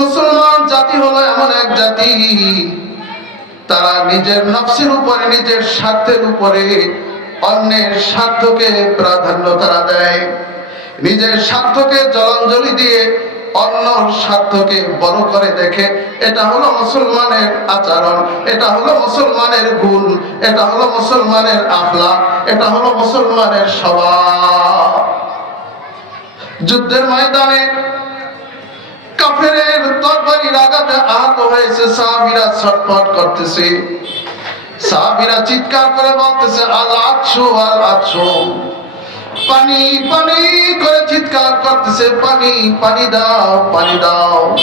মুসলমান জাতি হলো এমন এক জাতি, তারা নিজের নফসের উপরে, নিজের স্বার্থের উপরে অন্যের স্বার্থকে প্রাধান্য তারা দেয়। নিজের স্বার্থকে জলাঞ্জলি দিয়ে অন্য স্বার্থকে বড় করে দেখে, এটা হলো মুসলমানের আচরণ, এটা হলো মুসলমানের গুণ, এটা হলো মুসলমানের আখলা এটা হলো মুসলমানের স্বভাব। যুদ্ধের ময়দানে কাফেরের তরবারির আঘাতে আহত হয়েছে, সাহাবীরা ছটফট করতেছে। সাহাবীরা চিৎকার করে বলতেছে, আল আছু আল আছু পানি পানি করে চিৎকার করতেছে, পানি পানি দাও পানি দাও।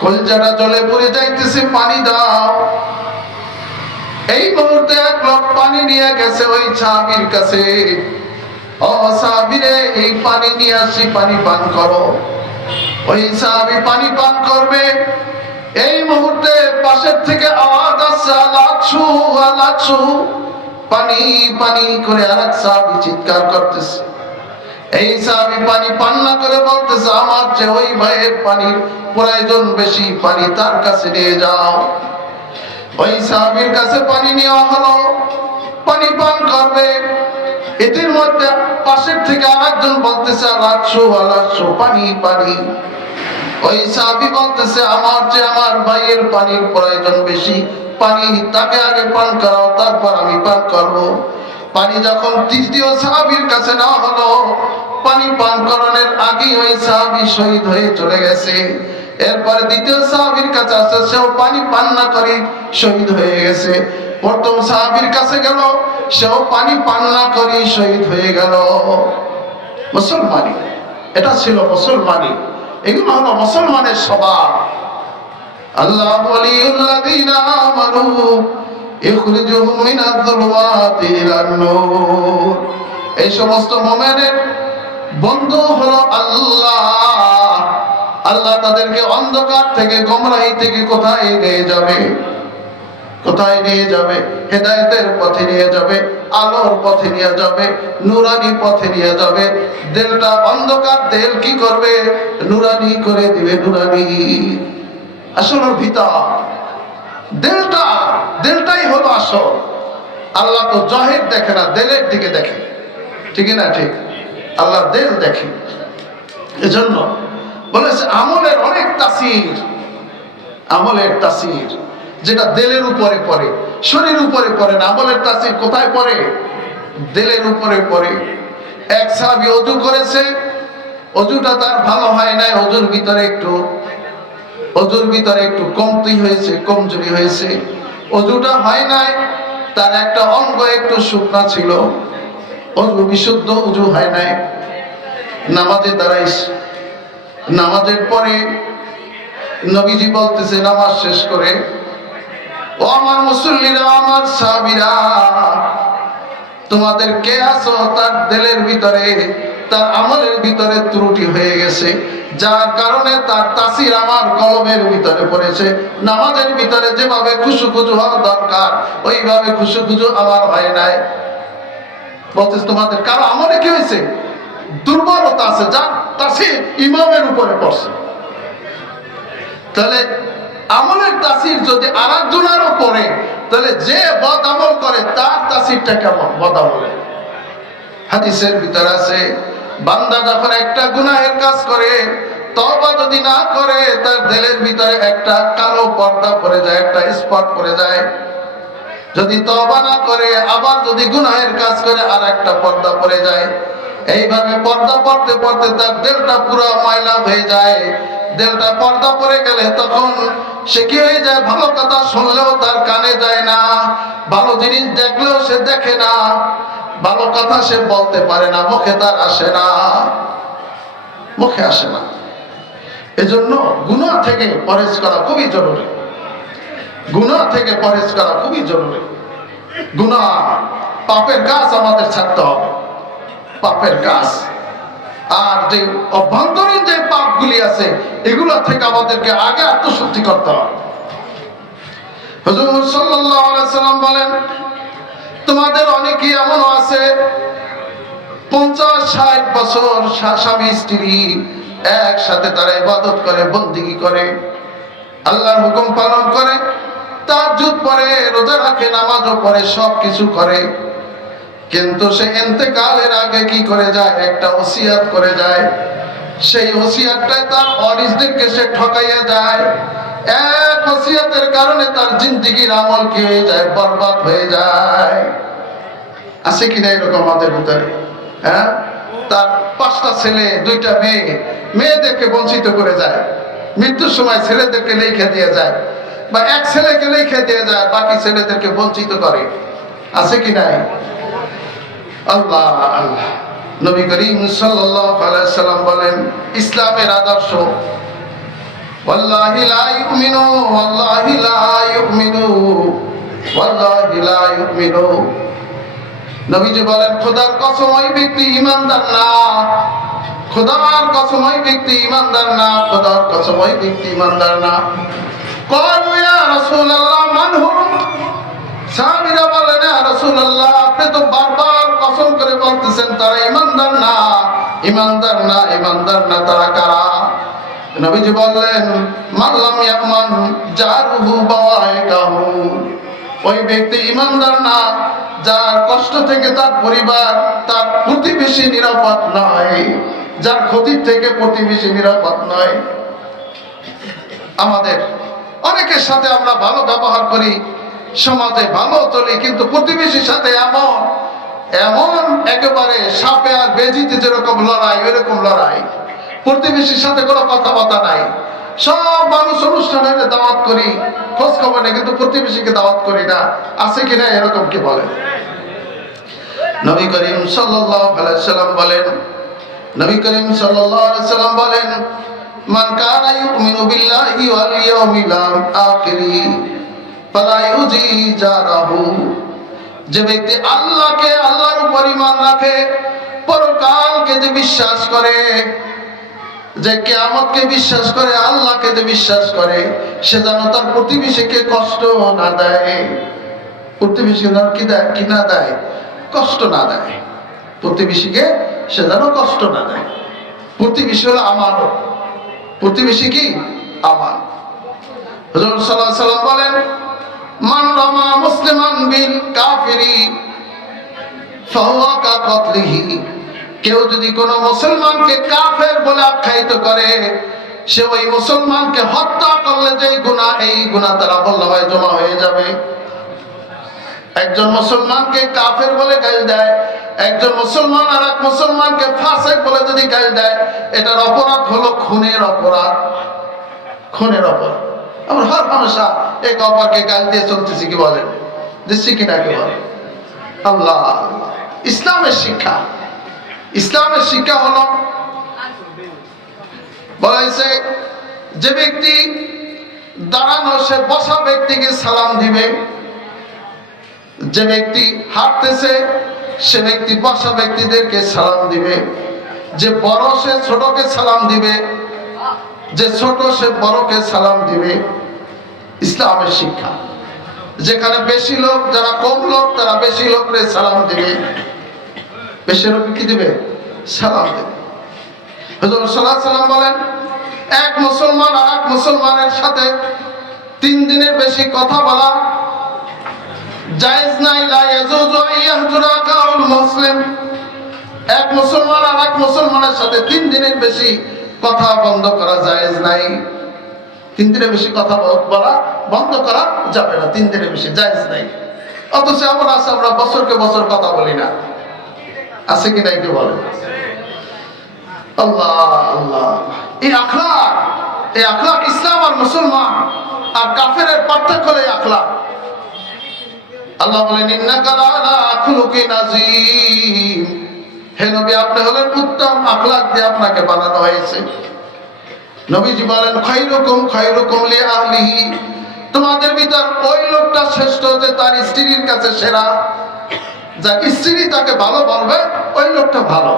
কলজাটা জলে পড়ে যাইতেছে, পানি দাও। এই মুহূর্তে এক লোক পানি নিয়ে গেছে ওই সাহাবীর কাছে। ও সাহাবীরে, এই পানি নিয়ে আসি, পানি পান করো। ওই সাহাবী পানি পান করবে। এই মুহূর্তে পাশের থেকে আওয়াজ আসছে আলাচ্ছু আলাচ্ছু পানি পানি করে আরেক সাহাবী চিৎকার করতেছে। এই সাহাবী পানি পান না করে বলতেছে, আমার যে ওই ভাইয়ের পানির প্রয়োজন বেশি, পানি তার কাছে নিয়ে যাও। ওই সাহাবীর কাছে পানি নেওয়া হলো। পানি পান করবে। এটির মধ্যে পাশের থেকে আর একজন বলতেছে আলাচ্ছু আলাচ্ছু পানি পানি। ওই সাহাবি বলতেছে, আমার যে আমার ভাইয়ের পানির প্রয়োজন বেশি। পানি তাকে আগে পান করাও, তারপর আমি পান করব। পানি যখন তৃতীয় সাহাবির কাছে না হলো, পানি পান করানোর আগেই ওই সাহাবি শহীদ হয়ে চলে গেছে। এরপরে দ্বিতীয় সাহাবির কাছে আসছে সেও পানি পান না করে শহীদ হয়ে গেছে। প্রথম সাহাবির কাছে গেল সেও পানি পান না করে শহীদ হয়ে গেল। মুসলমানি, এটা ছিল মুসলমানি। এগুলো হলো মুসলমানের স্বভাব আল্লাহ ইলান-নূর এই সমস্ত মুমিনের বন্ধু হলো আল্লাহ। আল্লাহ তাদেরকে অন্ধকার থেকে, গোমরাহি থেকে কোথায় নিয়ে যাবে? কোথায় নিয়ে যাবে? হেদায়েতের পথে নিয়ে যাবে, আলোর পথে নিয়ে যাবে, নুরানি পথে নিয়ে যাবে। দেলটা অন্ধকার, দেল কি করবে? নুরানি করে দিবে, নুরানি। আসল ভিতর। দেলটা, দেলটাই হলো আসল। আল্লাহ তো জহের দেখে না, দেলের দিকে দেখে। ঠিক না ঠিক? আল্লাহ দেল দেখে। এজন্য বলেছে, আমলের অনেক তাসির। আমলের তাসির। যেটা দেলের উপরে পড়ে, শরীর উপরে পড়ে না আমলের তাসির কোথায় পড়ে? দেলের উপরে পড়ে। এক সাহাবি অজু করেছে, অজুটা তার ভালো হয় নাই, অজুর ভিতরে একটু, অজুর ভিতরে একটু কমতি হয়েছে, কমজোরি হয়েছে। অজুটা হয় নাই, তার একটা অঙ্গ একটু শুকনা ছিল। অজু বিশুদ্ধ, অজু হয় নাই। নামাজে দাঁড়াইছে নামাজের পরে নবীজি বলতেছে, নামাজ শেষ করে আমার মুসল্লিরা আমার সাহাবীরা, তোমাদের কে আছো? তার দিলের ভিতরে, তার আমলের ভিতরে ত্রুটি হয়ে গেছে। যার কারণে তার তাসির আমার কলমের ভিতরে পড়েছে। নামাজের ভিতরে যেভাবে খুশু খুজু হওয়া দরকার, ওইভাবে খুশু খুজু আমার হয় নাই। বলতেছে, তোমাদের কারও আমলে কি হয়েছে? দুর্বলতা আছে যা তাসির ইমামের উপরে পড়ছে। তাহলে আমলের তাসির যদি আর একজনেরও পড়ে তাহলে যে বদ আমল করে, তার তাসিরটা কেমন? বদ আমলে। হাদিসের ভিতরে আছে, বান্দা যখন একটা গুনাহের কাজ করে তবা যদি না করে, তার দিলের ভিতরে একটা কালো পর্দা পড়ে যায়, একটা স্পট পড়ে যায়। যদি তবা না করে, আবার যদি গুনাহের কাজ করে আর একটা পর্দা পড়ে যায়। এইভাবে পর্দা পড়তে পড়তে তার দেলটা পুরো ময়লা হয়ে যায়। দেলটা পর্দা পড়ে গেলে তখন সে কি হয়ে যায়? ভালো কথা শুনলেও তার কানে যায় না। ভালো জিনিস দেখলেও সে দেখে না। ভালো কথা সে বলতে পারে না, মুখে তার আসে না। মুখে আসে না। এজন্য গুনাহ থেকে পরেজ করা খুবই জরুরি। গুনাহ থেকে পরেজ করা খুবই জরুরি। গুনাহ পাপের কাজ আমাদের ছাড়তে হবে। পাপের কাজ। আর যে অভ্যন্তরীণ যে পাপগুলি আছে, এগুলো থেকে আমাদেরকে আগে আত্মশুদ্ধি করতে হবে। হুজুর সাল্লাম বলেন, তোমাদের অনেকেই এমন আছে, পঞ্চাশ ষাট বছর স্বা- স্বামী, স্ত্রী একসাথে তারা ইবাদত করে, বন্দিগি করে, আল্লাহর হুকুম পালন করে তাজ্জুদ পড়ে রোজা রাখে, নামাজও পড়ে সব কিছু করে। কিন্তু সে এতেকালের আগে কি করে যায়? একটা ওসিয়াত করে যায়। সেই ওসিয়াতটায় তার অরিজদেরকে সে ঠকাইয়া যায়। এক ওসিয়াতের কারণে তার জিন্দিগির আমল কি হয়ে যায়? বরবাদ হয়ে যায়। আছে কিনা এরকম আমাদের ভিতরে হ্যাঁ? তার পাঁচটা ছেলে, দুইটা মেয়ে, মেয়েদেরকে বঞ্চিত করে যায়। মৃত্যুর সময় ছেলেদেরকে লেখে দিয়ে যায়। বা এক ছেলেকে লেখে দিয়ে যায়, বাকি ছেলেদেরকে বঞ্চিত করে। আছে কি নাই? আল্লাহ আল্লাহ। নবী করিম সাল্লাম বলেন ইসলামের আদর্শ। নবীজি ব্যক্তি ইমানদার না। খোদার মান হুম সাহাবীরা বলেন ইয়া রাসূলুল্লাহ আপনি তো বারবার কসম করে বলতেছেন তারা ইমানদার না ইমানদার না ইমানদার না, তারা কারা? নবীজি বললেন ইয়ামান ওই ব্যক্তি ইমানদার না, যার কষ্ট থেকে তার পরিবার, তার প্রতিবেশী নিরাপদ যার থেকে প্রতিবেশী নিরাপদ নয়। আমাদের অনেকের সাথে আমরা ভালো ব্যবহার করি, সমাজে ভালো চলি, কিন্তু প্রতিবেশীর সাথে এমন এমন একেবারে সাপে আর বেজিতে যেরকম লড়াই, ওইরকম লড়াই। প্রতিবেশীর সাথে কোনো কথাবার্তা নাই। সব মানুষ অনুষ্ঠান দাওয়াত করি, খোঁজ খবর নেই, কিন্তু প্রতিবেশীকে দাওয়াত করি না। আছে কিনা এরকম কি বলে? নবী করিম সাল্লাম বলেন, নবী করিম সাল্লাম বলেন, মান কানা ইউমিনু বিল্লাহি ওয়াল ইয়াউমিল আখিরি, ফালা ইউজি জারাহু যে ব্যক্তি আল্লাহকে আল্লাহর উপর ঈমান রাখে, পরকালকে যে বিশ্বাস করে, যে কেয়ামতকে বিশ্বাস করে, আল্লাহকে যে বিশ্বাস করে, সে যেন তার প্রতিবেশীকে কষ্ট না দেয়। প্রতিবেশী যেন কি দেয়? কি না দেয়? কষ্ট না দেয়। প্রতিবেশীকে সে যেন কষ্ট না দেয়। প্রতিবেশী হলো আমারও প্রতিবেশী কি? আমার হুজুর আলাইহি সাল্লাম বলেন মান রামা মুসলিমান বিল কাফিরি ফাহুয়া কা কতলিহি কেউ যদি কোনো মুসলমানকে কাফের বলে আখ্যায়িত করে, সে ওই মুসলমানকে হত্যা করলে যে গুণা এই গুণা তারা বল্লভায় জমা হয়ে যাবে। একজন মুসলমানকে কাফের বলে গাল দেয়, একজন মুসলমান আর এক মুসলমানকে ফাসেক বলে যদি গাল দেয়, এটার অপরাধ হলো খুনের অপরাধ। খুনের অপরাধ। আমরা হর হামেশা এক অপরকে গাল দিয়ে চলতেছি, কি বলেন? দিচ্ছি কিনা, কি আল্লাহ আল্লাহ। ইসলামের শিক্ষা। ইসলামের শিক্ষা হলো, বলা হয়েছে, যে ব্যক্তি দাঁড়ানো, সে বসা ব্যক্তিকে সালাম দিবে। যে ব্যক্তি হাঁটতেছে, সে ব্যক্তি বসা ব্যক্তিদেরকে সালাম দিবে। যে বড় সে ছোটকে সালাম দিবে, যে ছোট সে বড়কে সালাম দিবে। ইসলামের শিক্ষা। যেখানে বেশি লোক, যারা কম লোক, তারা বেশি লোকরে সালাম দিবে। বেশি লোক কি দিবে? সালাম দেবে। হুজুর সাল্লাহ সাল্লাম বলেন, এক মুসলমান আর এক মুসলমানের সাথে তিন দিনের বেশি কথা বলা জায়েজ নাই। মুসলিম। এক মুসলমান আর এক মুসলমানের সাথে তিন দিনের বেশি কথা বন্ধ করা জায়েজ নাই। তিন দিনের বেশি কথা বলা বন্ধ করা যাবে না, তিন দিনের বেশি, জায়েজ নাই। অথচ এমন আছে, আমরা বছরকে বছর কথা বলি না। আছে কি নাই কেউ বলে? আল্লাহ আল্লাহ। এই আখলাক এই আখলাক ইসলাম আর মুসলমান আর কাফেরের পার্থক্য হলো এই আখলাক। আল্লাহ বলেন হে নবী, আপনি হলেন উত্তম আখলাক দিয়ে আপনাকে বানানো হয়েছে। নবীজি বলেন খায়রুকুম খায়রুকুম লি আহলিহি। তোমাদের ভিতর ওই লোকটা শ্রেষ্ঠ যে তার স্ত্রীর কাছে সেরা। যা স্ত্রী তাকে ভালো বলবে, ওই লোকটা ভালো।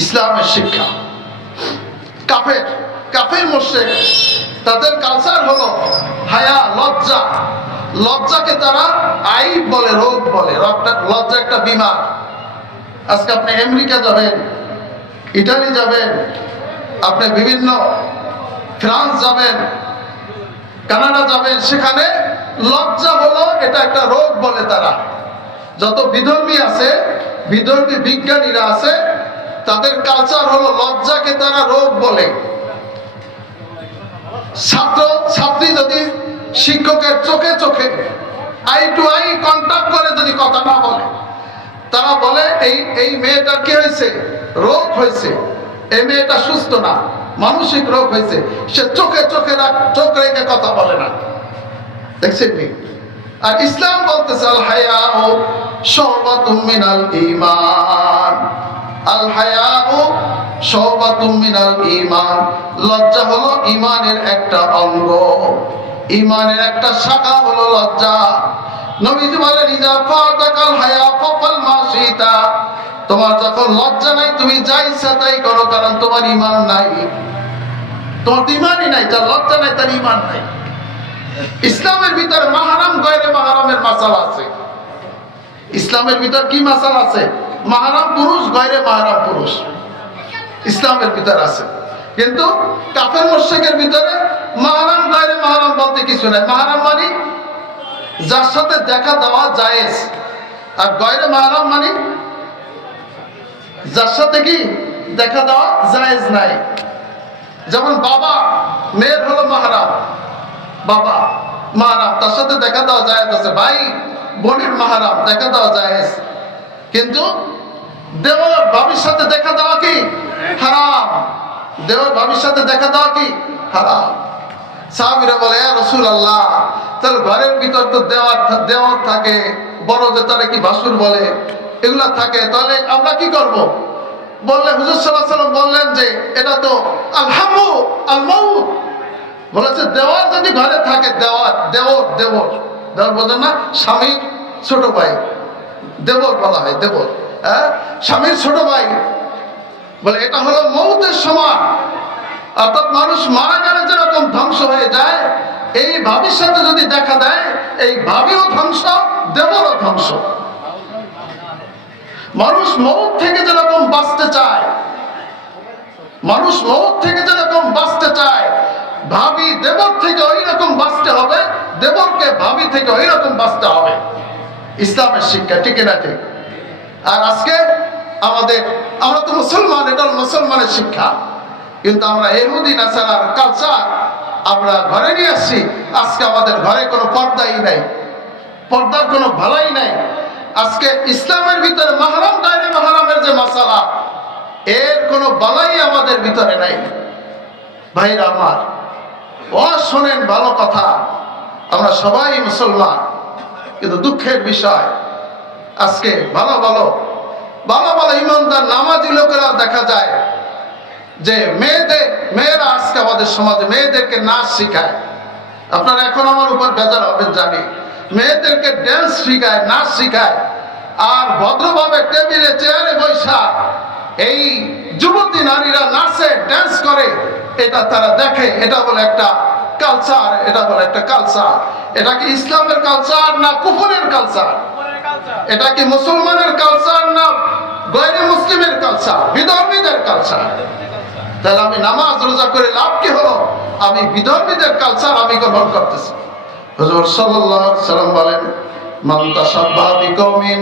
ইসলামের শিক্ষা। কাফের কাফের মোশেক তাদের কালচার হলো হায়া, লজ্জা। লজ্জাকে তারা আইব বলে, রোগ বলে। লজ্জা একটা বিমার আজকে আপনি আমেরিকা যাবেন, ইটালি যাবেন আপনি বিভিন্ন ফ্রান্স যাবেন, কানাডা যাবেন, সেখানে লজ্জা হলো, এটা একটা রোগ বলে তারা। যত বিধর্মী আছে, বিধর্মী বিজ্ঞানীরা আছে, তাদের কালচার হলো লজ্জাকে তারা রোগ বলে। ছাত্র, ছাত্রী যদি শিক্ষকের চোখে চোখে আই টু আই কন্ট্যাক্ট করে যদি কথা না বলে, তারা বলে, এই এই মেয়েটার কি হয়েছে? রোগ হয়েছে। এই মেয়েটা সুস্থ না, মানসিক রোগ হয়েছে, সে চোখে চোখে চোখ রেখে কথা বলে না। দেখছেন আর ইসলাম বলতেছে, আল হায়া ও শোবাতুম মিনাল ঈমান। আল হায়া ও শোবাতুম মিনাল ঈমান। লজ্জা হলো ঈমানের একটা অঙ্গ। ঈমানের একটা শাখা হলো লজ্জা। নবীজি বলেন ইজা ফাতাকাল হায়া ফাকাল মাশিতা। তোমার যখন লজ্জা নাই, তুমি যা ইচ্ছা তাই করো, কারণ তোমার ইমান নাই। তোমার তো ঈমানই নাই, যার লজ্জা নাই তার ইমান নাই। ইসলামের ভিতরে মাহারাম গয়রে মাহারামের মাসালা আছে। ইসলামের ভিতর কি মাসালা আছে? মাহারাম পুরুষ, গয়রে মাহারাম পুরুষ। ইসলামের ভিতর আছে। কিন্তু কাফের মোশেকের ভিতরে মাহারাম, গয়রে মাহারাম বলতে কিছু নাই। মাহারাম মানে যার সাথে দেখা দেওয়া জায়েজ, আর গয়রে মাহারাম মানে যার সাথে কি দেখা দেওয়া জায়েজ নাই। যেমন বাবা, মেয়ের হলো মাহারাম বাবা মাহারাম তার সাথে দেখা দেওয়া যায় আছে। ভাই, বোনের মাহারাম দেখা দেওয়া যায় কিন্তু দেওয়ার ভাবির সাথে দেখা দেওয়া কি হারাম? দেওয়ার ভাবির সাথে দেখা দেওয়া কি হারাম? সাহাবিরা বলে রসুল আল্লাহ তাহলে ঘরের ভিতর তো দেওয়ার দেওয়ার থাকে। বড় যে তারা কি ভাসুর বলে এগুলা থাকে, তাহলে আমরা কি করব? বললে হুজুর সাল্লাহ সাল্লাম বললেন যে, এটা তো আলহামু আল মউত বলেছে, দেওয়ার যদি ঘরে থাকে, দেওয়ার, দেওর, দেবর। দেওয়ার বোঝেন না, স্বামীর ছোট ভাই। দেবর বলা হয়, দেবর। হ্যাঁ? স্বামীর ছোট ভাই। বলে, এটা হলো মৌতের সমান। অর্থাৎ মানুষ মারা গেলে যেরকম ধ্বংস হয়ে যায়, এই ভাবির সাথে যদি দেখা দেয়, এই ভাবিও ধ্বংস, দেবরও ধ্বংস। মানুষ মৌত থেকে যেরকম বাঁচতে চায়, মানুষ মৌত থেকে যেরকম বাঁচতে চায়, ভাবি দেবর থেকে ওই রকম বাঁচতে হবে, দেবরকে ভাবি থেকে ওই রকম বাঁচতে হবে। ইসলামের শিক্ষা, ঠিক না ঠিক? আর আজকে আমাদের, আমরা তো মুসলমান, এটা মুসলমানের শিক্ষা। কিন্তু আমরা এহুদি নাসারার কালচার, আমরা ঘরে নিয়ে আসছি। আজকে আমাদের ঘরে কোনো পর্দাই নাই, পর্দার কোনো ভালাই নাই। আজকে ইসলামের ভিতরে মাহারাম গায়রে মাহারামের যে মাসালা এর কোনো বালাই আমাদের ভিতরে নাই। ভাইরা আমার, ও শোনেন ভালো কথা, আমরা সবাই মুসলমান, কিন্তু দুঃখের বিষয়, আজকে ভালো ভালো ভালো ভালো ইমানদার নামাজি লোকেরা দেখা যায় যে মেয়েদের, মেয়েরা আজকে আমাদের সমাজে মেয়েদেরকে নাচ শিখায়। আপনারা এখন আমার উপর বেজার হবেন জানি। মেয়েদেরকে ড্যান্স শিখায়, নাচ শিখায়। আর ভদ্রভাবে টেবিলে চেয়ারে বৈশা এই যুবতী নারীরা নাচে ড্যান্স করে। এটা তারা দেখে, এটা বলে একটা কালচার এটা বলে একটা কালচার এটা কি ইসলামের কালচার না কুফুরের কালচার এটা কি মুসলমানের কালচার না গৈরে মুসলিমের কালচার বিধর্মীদের কালচার তাহলে আমি নামাজ রোজা করে লাভ কি হলো? আমি বিধর্মীদের কালচার আমি গ্রহণ করতেছি। হুজুর সাল্লাম বলেন মান তাসাব্বাহা বিকওমিন